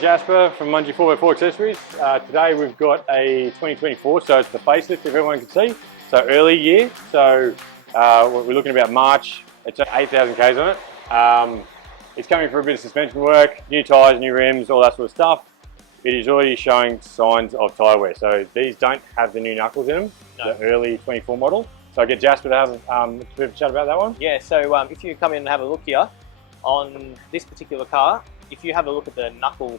Jasper from Mungie 4x4 Accessories. Today we've got a 2024, so it's the facelift if everyone can see. So early year, so we're looking about March. It's 8,000 Ks on it. It's coming for a bit of suspension work, new tyres, new rims, all that sort of stuff. It is already showing signs of tyre wear. So these don't have the new knuckles in them, no. The early 24 model. So I get Jasper to have a bit of a chat about that one. Yeah, so if you come in and have a look here, on this particular car, if you have a look at the knuckle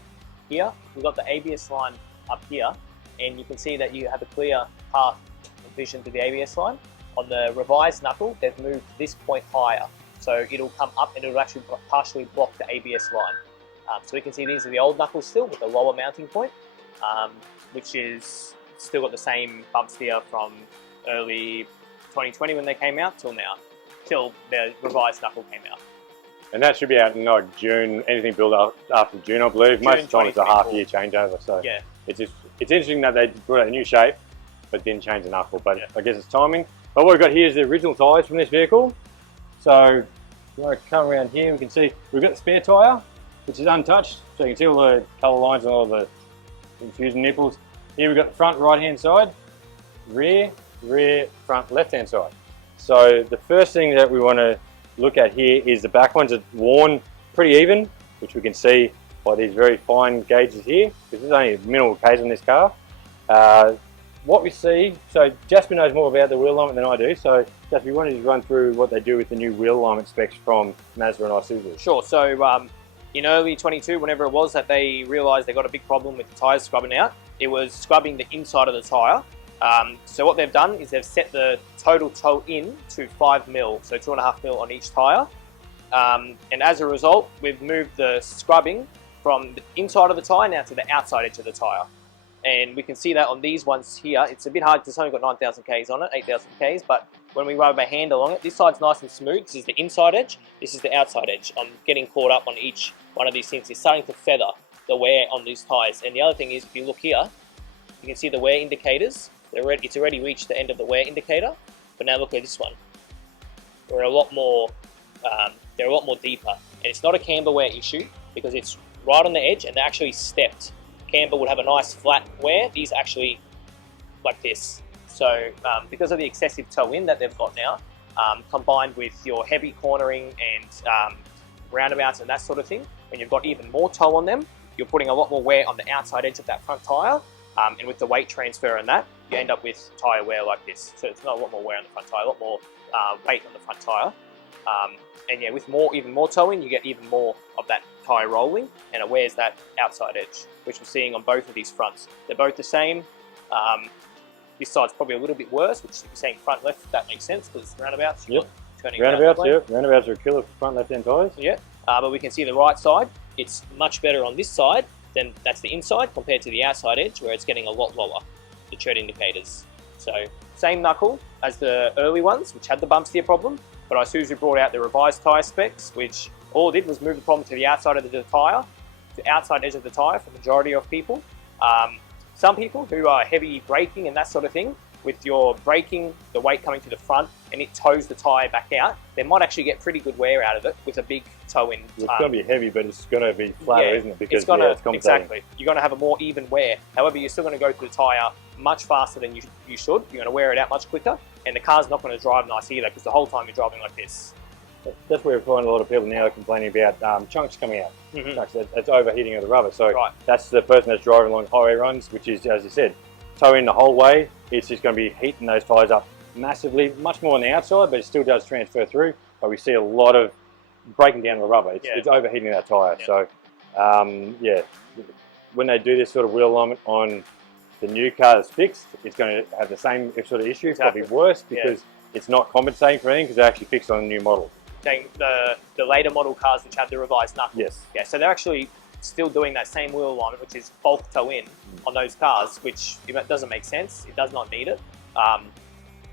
here, we've got the ABS line up here, and you can see that you have a clear path of vision to the ABS line. On the revised knuckle, they've moved this point higher, so it'll come up and it'll actually partially block the ABS line. So we can see these are the old knuckles still with the lower mounting point, which is still got the same bump steer from early 2020 when they came out till now, till the revised knuckle came out. And that should be out in like June, anything built up after June, I believe. Most of the time it's a half-year changeover, so yeah. It's interesting that they brought out a new shape, but didn't change the knuckle, but yeah. I guess it's timing. But what we've got here is the original tyres from this vehicle. So, if you want to come around here, we can see we've got the spare tyre, which is untouched, so you can see all the colour lines and all the infusion nipples. Here we've got the front right-hand side, rear, front left-hand side. So the first thing that we want to look at here is the back ones are worn pretty even, which we can see by these very fine gauges here. This is only a minimal case on this car. What we see, so Jasper knows more about the wheel alignment than I do, so Jasper, you wanted to run through what they do with the new wheel alignment specs from Mazda and Isuzu. Sure, so in early 22, whenever it was that they realised they got a big problem with the tyres scrubbing out, it was scrubbing the inside of the tyre. So what they've done is they've set the total toe in to 5 mil, so 2.5 mil on each tyre. And as a result, we've moved the scrubbing from the inside of the tyre now to the outside edge of the tyre. And we can see that on these ones here. It's a bit hard because it's only got 9,000 Ks on it, 8,000 Ks, but when we rub our hand along it, this side's nice and smooth. This is the inside edge, this is the outside edge. I'm getting caught up on each one of these things. It's starting to feather the wear on these tyres. And the other thing is, if you look here, you can see the wear indicators. It's already reached the end of the wear indicator, but now look at this one. They're a lot more deeper, and it's not a camber wear issue because it's right on the edge and they're actually stepped. Camber would have a nice flat wear. These actually like this. So because of the excessive toe in that they've got now, combined with your heavy cornering and roundabouts and that sort of thing, when you've got even more toe on them, you're putting a lot more wear on the outside edge of that front tyre. And with the weight transfer and that, you end up with tyre wear like this. So it's not a lot more wear on the front tyre, a lot more weight on the front tyre. And yeah, with even more toe in, you get even more of that tyre rolling, and it wears that outside edge, which we're seeing on both of these fronts. They're both the same. This side's probably a little bit worse, which if you're saying front left, that makes sense because it's roundabouts. Yep. Roundabouts are a killer for front left-hand tyres. Yeah, but we can see the right side. It's much better on this side. Then that's the inside compared to the outside edge, where it's getting a lot lower, the tread indicators. So same knuckle as the early ones, which had the bump steer problem, but Isuzu brought out the revised tyre specs, which all it did was move the problem to the outside of the tyre, the outside edge of the tyre for the majority of people. Some people who are heavy braking and that sort of thing, with your braking, the weight coming to the front, and it tows the tyre back out, they might actually get pretty good wear out of it with a big toe in. It's going to be heavy, but it's going to be flatter, yeah, isn't it? Because it's exactly. You're going to have a more even wear. However, you're still going to go through the tyre much faster than you should. You're going to wear it out much quicker, and the car's not going to drive nice either because the whole time you're driving like this. That's where we find a lot of people now complaining about chunks coming out. Mm-hmm. Chunks, that's overheating of the rubber. So that's the person that's driving along highway runs, which is, as you said, toe in the whole way. It's just going to be heating those tyres up massively, much more on the outside, but it still does transfer through. But we see a lot of breaking down the rubber. It's overheating that tyre. Yeah. So, yeah, when they do this sort of wheel alignment on the new car that's fixed, it's going to have the same sort of issue. Exactly. Probably worse because it's not compensating for anything because they're actually fixed on a new model. The later model cars which have the revised knuckle. Yes. Yeah, so they're actually still doing that same wheel alignment, which is bulk toe in on those cars, which doesn't make sense. It does not need it.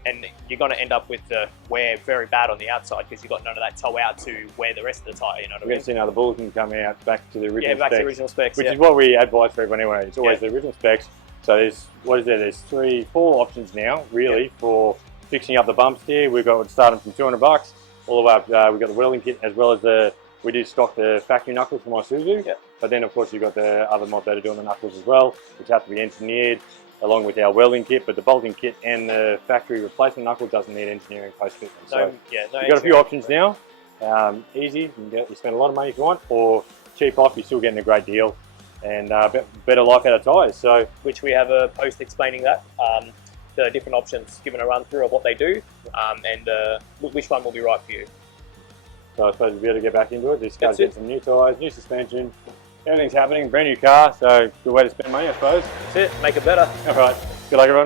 And you're going to end up with the wear very bad on the outside because you've got none of that toe out to wear the rest of the tyre, you know what I mean? We're going to see now the bulletin coming out back to the original specs. Yeah, back to the original specs, which is what we advise for everyone anyway. It's always the original specs. So there's 4 options now, really, for fixing up the bumps here. We've got starting from $200 all the way up. We've got the welding kit as well as the we do stock the factory knuckles from Isuzu, but then of course you've got the other mod that are doing the knuckles as well, which have to be engineered along with our welding kit, but the bolting kit and the factory replacement knuckle doesn't need engineering post-fitment. So you've got a few options now. Easy, you spend a lot of money if you want, or cheap off, you're still getting a great deal and better life out of tyres. So, which we have a post explaining that, the different options, given a run through of what they do, and which one will be right for you. So I suppose we'll be able to get back into it. This car's getting some new tyres, new suspension, everything's happening, brand new car, so good way to spend money I suppose. That's it, make it better. Alright, good luck everyone.